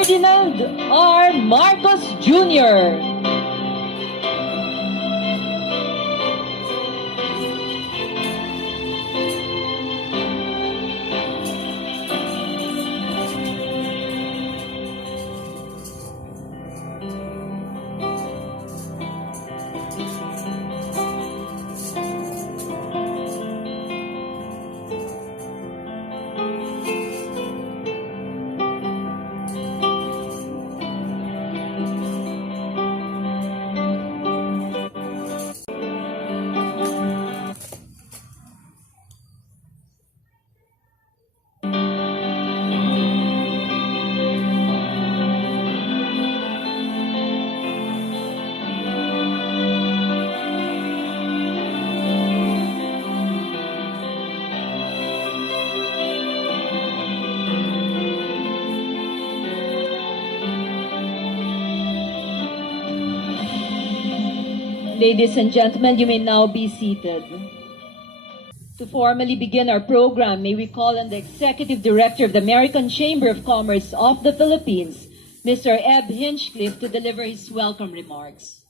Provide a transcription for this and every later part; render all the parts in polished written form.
Ferdinand R. Marcos Jr. Ladies and gentlemen, you may now be seated. To formally begin our program, may we call on the Executive Director of the American Chamber of Commerce of the Philippines, Mr. Eb Hinchcliffe, to deliver his welcome remarks.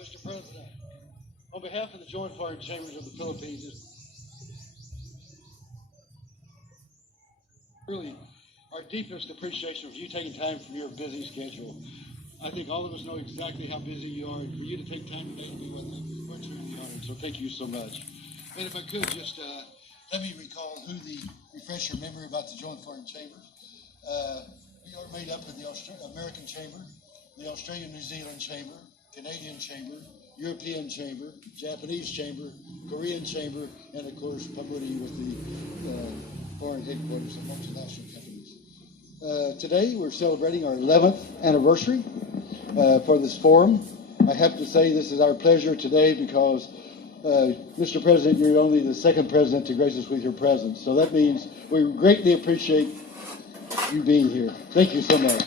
Mr. President, on behalf of the Joint Foreign Chambers of the Philippines, really our deepest appreciation of you taking time from your busy schedule. I think all of us know exactly how busy you are, and for you to take time today to be with us, we're truly honored, so thank you so much. And if I could just let me recall who the refresher member about the Joint Foreign Chambers. We are made up of the American Chamber, the Australian-New Zealand Chamber, Canadian Chamber, European Chamber, Japanese Chamber, Korean Chamber, and of course, Pabudi with the foreign headquarters of multinational companies. Today, we're celebrating our 11th anniversary for this forum. I have to say this is our pleasure today because, Mr. President, you're only the second president to grace us with your presence. So that means we greatly appreciate you being here. Thank you so much.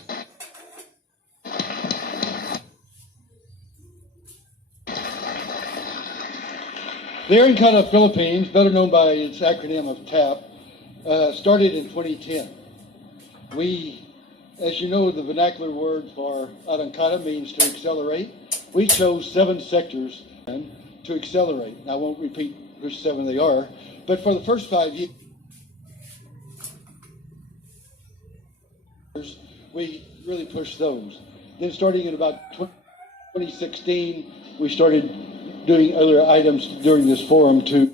The Arangkada Philippines, better known by its acronym of TAP, started in 2010. We, as you know, the vernacular word for Arangkada means to accelerate. We chose 7 sectors to accelerate. I won't repeat which 7 they are, but for the first 5 years, we really pushed those. Then starting in about 2016, we started doing other items during this forum to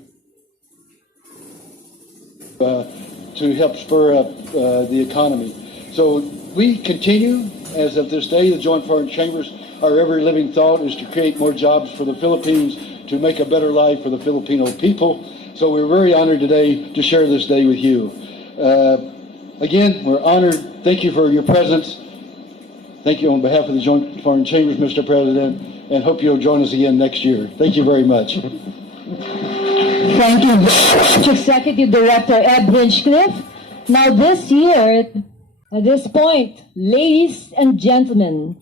help spur up the economy. So we continue, as of this day, the Joint Foreign Chambers, our every living thought is to create more jobs for the Philippines, to make a better life for the Filipino people. So we're very honored today to share this day with you. Again, we're honored. Thank you for your presence. Thank you on behalf of the Joint Foreign Chambers, Mr. President, and hope you'll join us again next year. Thank you very much. Thank you, Executive Director Eb Hinchcliffe. Now this year, at this point, ladies and gentlemen,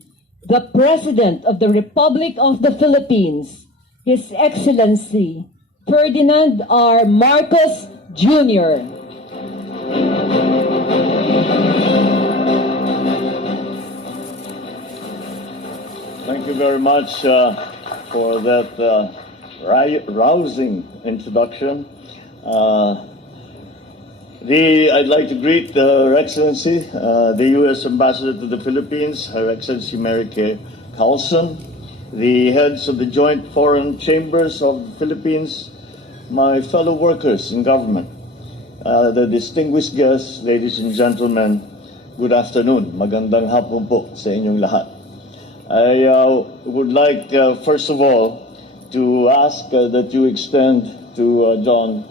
the President of the Republic of the Philippines, His Excellency Ferdinand R. Marcos Jr. Thank you very much for that rousing introduction. I'd like to greet Her Excellency, the U.S. Ambassador to the Philippines, Her Excellency Mary Kay Carlson, the heads of the Joint Foreign Chambers of the Philippines, my fellow workers in government, the distinguished guests, ladies and gentlemen, good afternoon. Magandang hapon po sa inyong lahat. I would like, first of all, to ask that you extend to John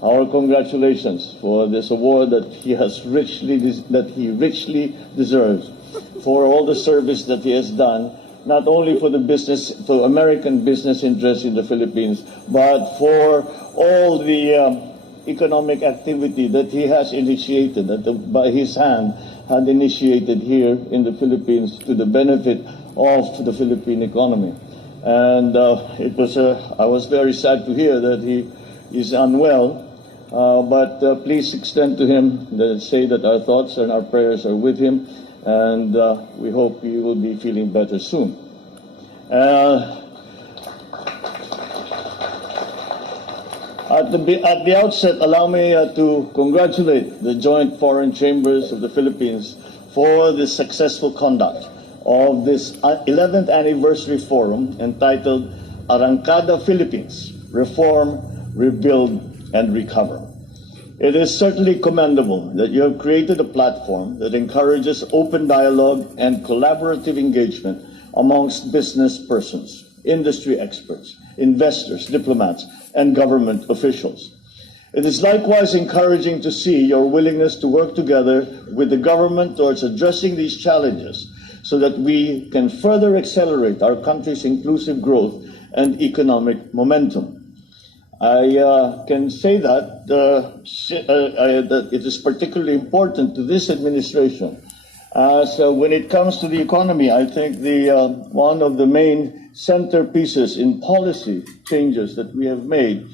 our congratulations for this award that he richly deserves for all the service that he has done, not only for for American business interests in the Philippines, but for all the economic activity that he has initiated, that by his hand had initiated here in the Philippines to the benefit of the Philippine economy. And I was very sad to hear that he is unwell. but please extend to him, say that our thoughts and our prayers are with him, and we hope he will be feeling better soon. At the outset, allow me to congratulate the Joint Foreign Chambers of the Philippines for the successful conduct of this 11th anniversary forum entitled Arangkada Philippines, Reform, Rebuild, and Recover. It is certainly commendable that you have created a platform that encourages open dialogue and collaborative engagement amongst business persons, industry experts, investors, diplomats, and government officials. It is likewise encouraging to see your willingness to work together with the government towards addressing these challenges so that we can further accelerate our country's inclusive growth and economic momentum. I can say that it is particularly important to this administration as when it comes to the economy. I think one of the main centerpieces in policy changes that we have made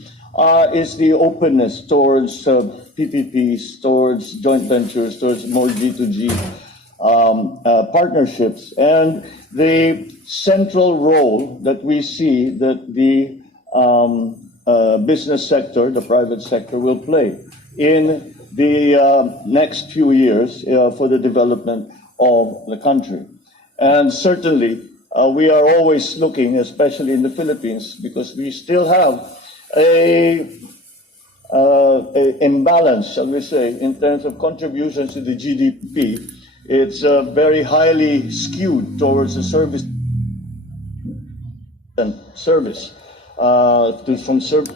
is the openness towards PPPs, towards joint ventures, towards more G2G partnerships, and the central role that we see that the business sector, the private sector, will play in the next few years for the development of the country. And certainly, we are always looking, especially in the Philippines, because we still have a imbalance, shall we say, in terms of contributions to the GDP. It's very highly skewed towards the service to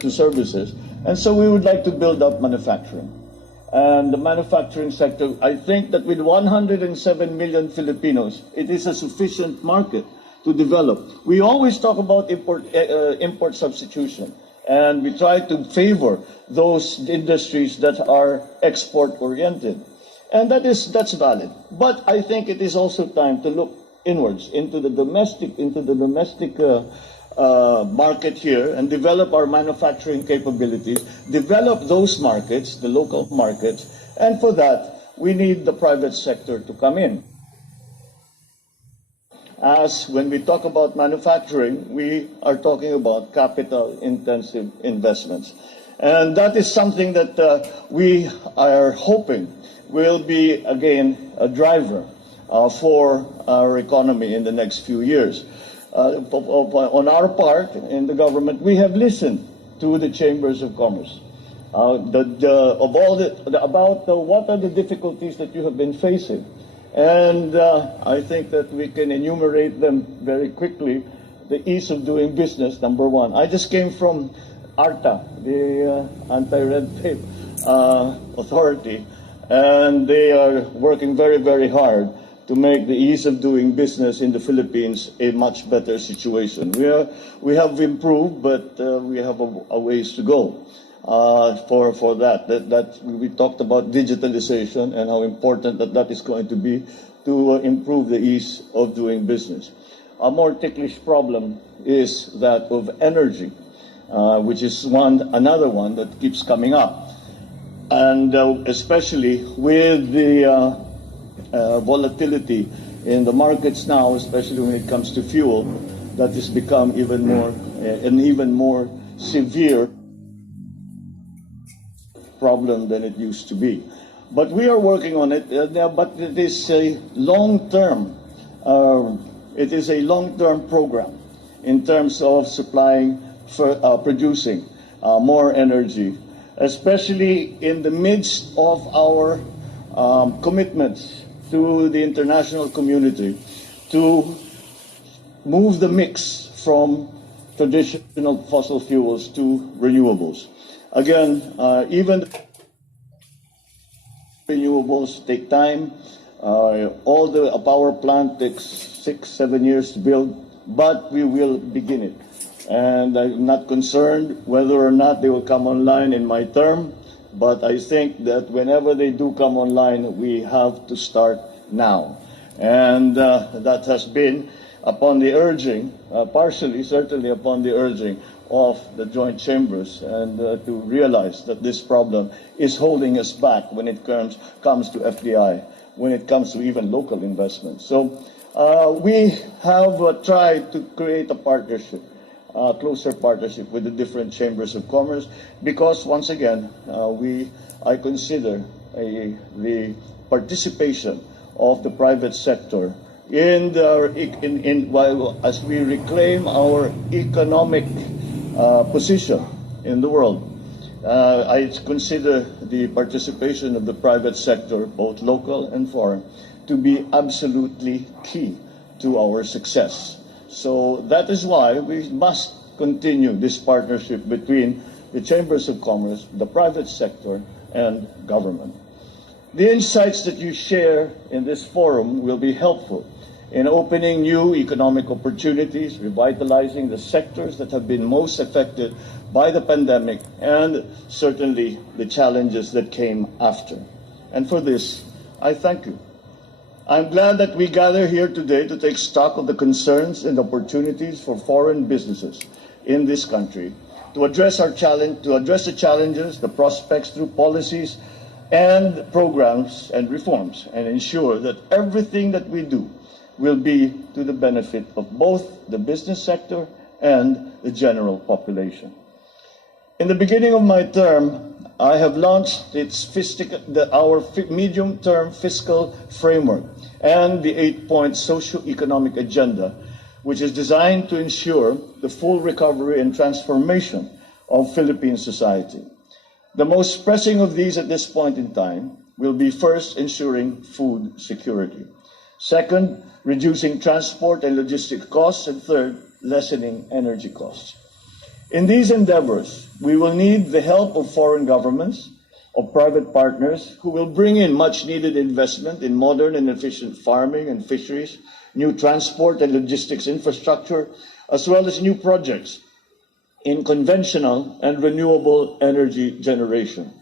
services, and so we would like to build up manufacturing. And the manufacturing sector, I think that with 107 million Filipinos, it is a sufficient market to develop. We always talk about import substitution, and we try to favor those industries that are export-oriented, and that's valid. But I think it is also time to look inwards into the domestic market here and develop our manufacturing capabilities, develop those markets, the local markets, and for that, we need the private sector to come in. As when we talk about manufacturing, we are talking about capital-intensive investments. And that is something that we are hoping will be, again, a driver for our economy in the next few years. On our part in the government, we have listened to the chambers of commerce about what are the difficulties that you have been facing, and I think that we can enumerate them very quickly. The ease of doing business, number one. I just came from ARTA, the anti-red tape authority, and they are working very, very hard to make the ease of doing business in the Philippines a much better situation. We have improved, but we have a ways to go for that. That we talked about digitalization and how important that is going to be to improve the ease of doing business. A more ticklish problem is that of energy, which is another one that keeps coming up, and especially with the volatility in the markets now, especially when it comes to fuel, that has become even more severe problem than it used to be. But we are working on it. But it is a long-term. It is a long-term program in terms of supplying, producing more energy, especially in the midst of our commitments to the international community to move the mix from traditional fossil fuels to renewables. Again, even renewables take time. A power plant takes 6-7 years to build, but we will begin it. And I'm not concerned whether or not they will come online in my term, but I think that whenever they do come online, we have to start now. And that has been upon the urging, partially, certainly upon the urging of the joint chambers and to realize that this problem is holding us back when it comes to FDI, when it comes to even local investments. So we have tried to create a partnership, closer partnership with the different chambers of commerce, because once again, I consider the participation of the private sector as we reclaim our economic position in the world. I consider the participation of the private sector, both local and foreign, to be absolutely key to our success. So that is why we must continue this partnership between the chambers of commerce, the private sector, and government. The insights that you share in this forum will be helpful in opening new economic opportunities, revitalizing the sectors that have been most affected by the pandemic, and certainly the challenges that came after. And for this, I thank you. I'm glad that we gather here today to take stock of the concerns and opportunities for foreign businesses in this country, to address the challenges, the prospects through policies and programs and reforms, and ensure that everything that we do will be to the benefit of both the business sector and the general population. In the beginning of my term, I have launched our medium-term fiscal framework and the 8-point socio-economic agenda, which is designed to ensure the full recovery and transformation of Philippine society. The most pressing of these at this point in time will be, first, ensuring food security. Second, reducing transport and logistic costs. And third, lessening energy costs. In these endeavors, we will need the help of foreign governments, of private partners who will bring in much needed investment in modern and efficient farming and fisheries, new transport and logistics infrastructure, as well as new projects in conventional and renewable energy generation.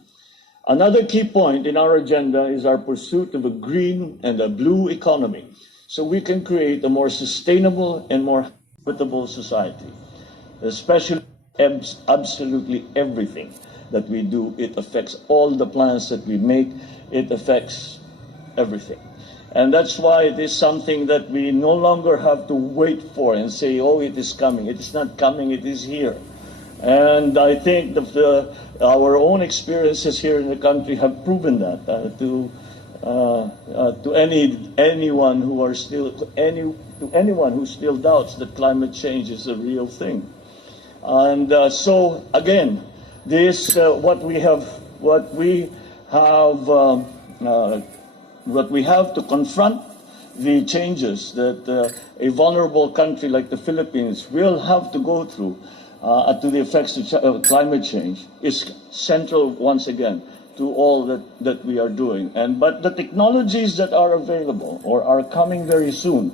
Another key point in our agenda is our pursuit of a green and a blue economy, so we can create a more sustainable and more habitable society. Especially absolutely everything that we do, it affects all the plans that we make, it affects everything. And that's why it is something that we no longer have to wait for and say, oh, it is coming. It is not coming, it is here. And I think our own experiences here in the country have proven that to anyone who still doubts that climate change is a real thing. And so again, what we have to confront the changes that a vulnerable country like the Philippines will have to go through to the effects of climate change is central once again to all that we are doing. But the technologies that are available or are coming very soon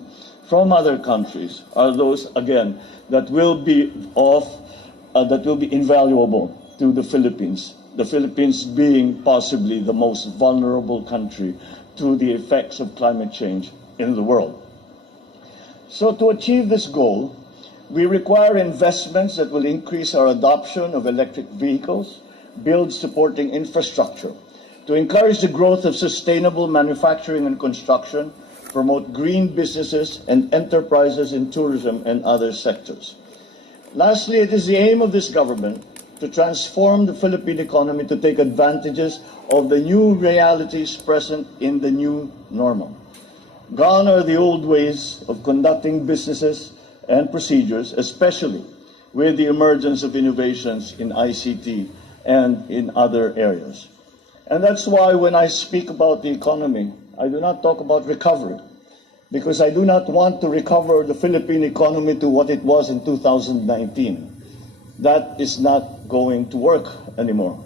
from other countries are those again that will be invaluable to the Philippines. The Philippines being possibly the most vulnerable country to the effects of climate change in the world. So to achieve this goal, we require investments that will increase our adoption of electric vehicles, build supporting infrastructure, to encourage the growth of sustainable manufacturing and construction, promote green businesses and enterprises in tourism and other sectors. Lastly, it is the aim of this government to transform the Philippine economy to take advantages of the new realities present in the new normal. Gone are the old ways of conducting businesses and procedures, especially with the emergence of innovations in ICT and in other areas. And that's why when I speak about the economy, I do not talk about recovery, because I do not want to recover the Philippine economy to what it was in 2019. That is not going to work anymore.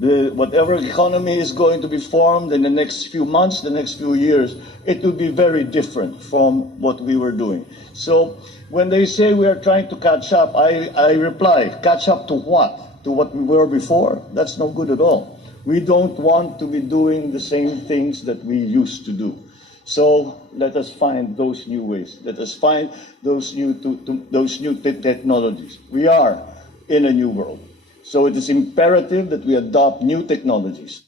Whatever economy is going to be formed in the next few months, the next few years, it will be very different from what we were doing. So when they say we are trying to catch up, I reply, catch up to what? To what we were before? That's no good at all. We don't want to be doing the same things that we used to do. So let us find those new ways. Let us find those new technologies. We are in a new world. So it is imperative that we adopt new technologies,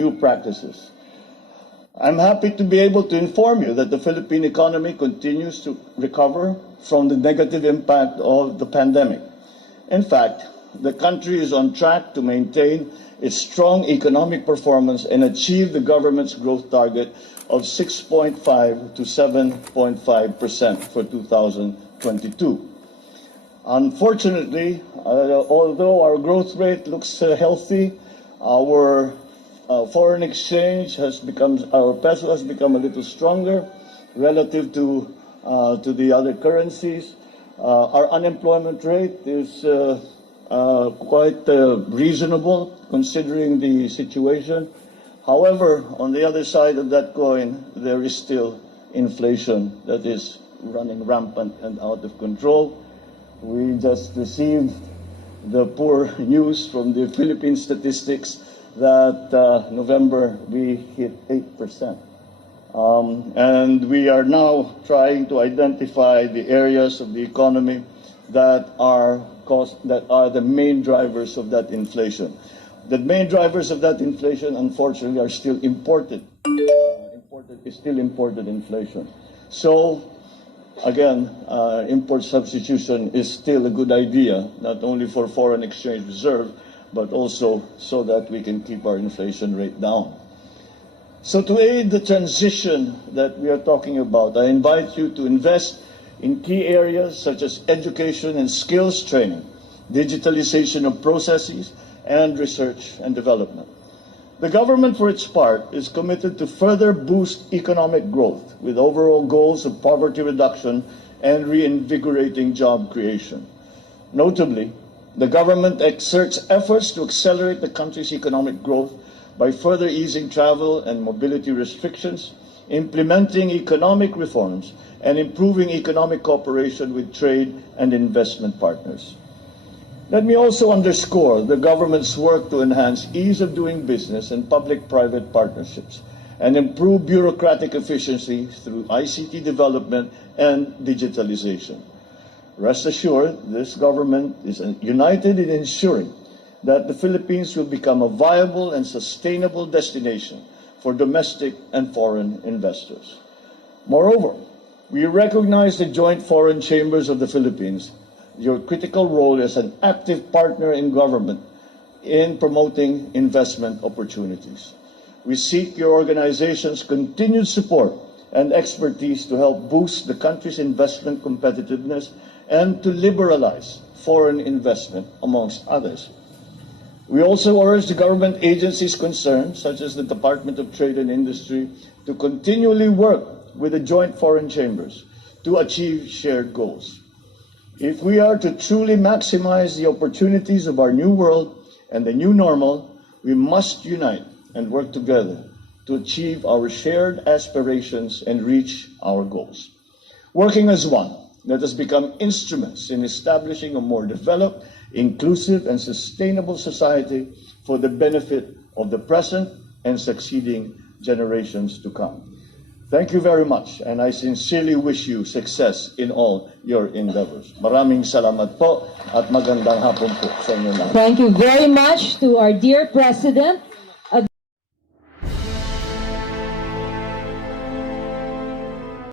new practices. I'm happy to be able to inform you that the Philippine economy continues to recover from the negative impact of the pandemic. In fact, the country is on track to maintain its strong economic performance and achieve the government's growth target of 6.5 to 7.5% for 2022. Unfortunately, although our growth rate looks healthy, our foreign exchange has become, our peso has become a little stronger relative to the other currencies. Our unemployment rate is quite reasonable considering the situation. However, on the other side of that coin, there is still inflation that is running rampant and out of control. We just received the poor news from the Philippine statistics that November we hit 8%. And we are now trying to identify the areas of the economy that are the main drivers of that inflation. The main drivers of that inflation, unfortunately, are still imported. Imported inflation. So, again, import substitution is still a good idea, not only for foreign exchange reserve, but also so that we can keep our inflation rate down. So to aid the transition that we are talking about, I invite you to invest in key areas such as education and skills training, digitalization of processes, and research and development. The government, for its part, is committed to further boost economic growth with overall goals of poverty reduction and reinvigorating job creation. Notably, the government exerts efforts to accelerate the country's economic growth by further easing travel and mobility restrictions, implementing economic reforms, and improving economic cooperation with trade and investment partners. Let me also underscore the government's work to enhance ease of doing business and public-private partnerships and improve bureaucratic efficiency through ICT development and digitalization. Rest assured, this government is united in ensuring that the Philippines will become a viable and sustainable destination for domestic and foreign investors. Moreover, we recognize the joint foreign chambers of the Philippines, your critical role as an active partner in government in promoting investment opportunities. We seek your organization's continued support and expertise to help boost the country's investment competitiveness and to liberalize foreign investment, amongst others. We also urge the government agencies concerned, such as the Department of Trade and Industry, to continually work with the joint foreign chambers to achieve shared goals. If we are to truly maximize the opportunities of our new world and the new normal, we must unite and work together to achieve our shared aspirations and reach our goals. Working as one, let us become instruments in establishing a more developed, inclusive, and sustainable society for the benefit of the present and succeeding generations to come. Thank you very much, and I sincerely wish you success in all your endeavors. Maraming salamat po at magandang hapon po sa inyo lahat. Thank you very much to our dear President.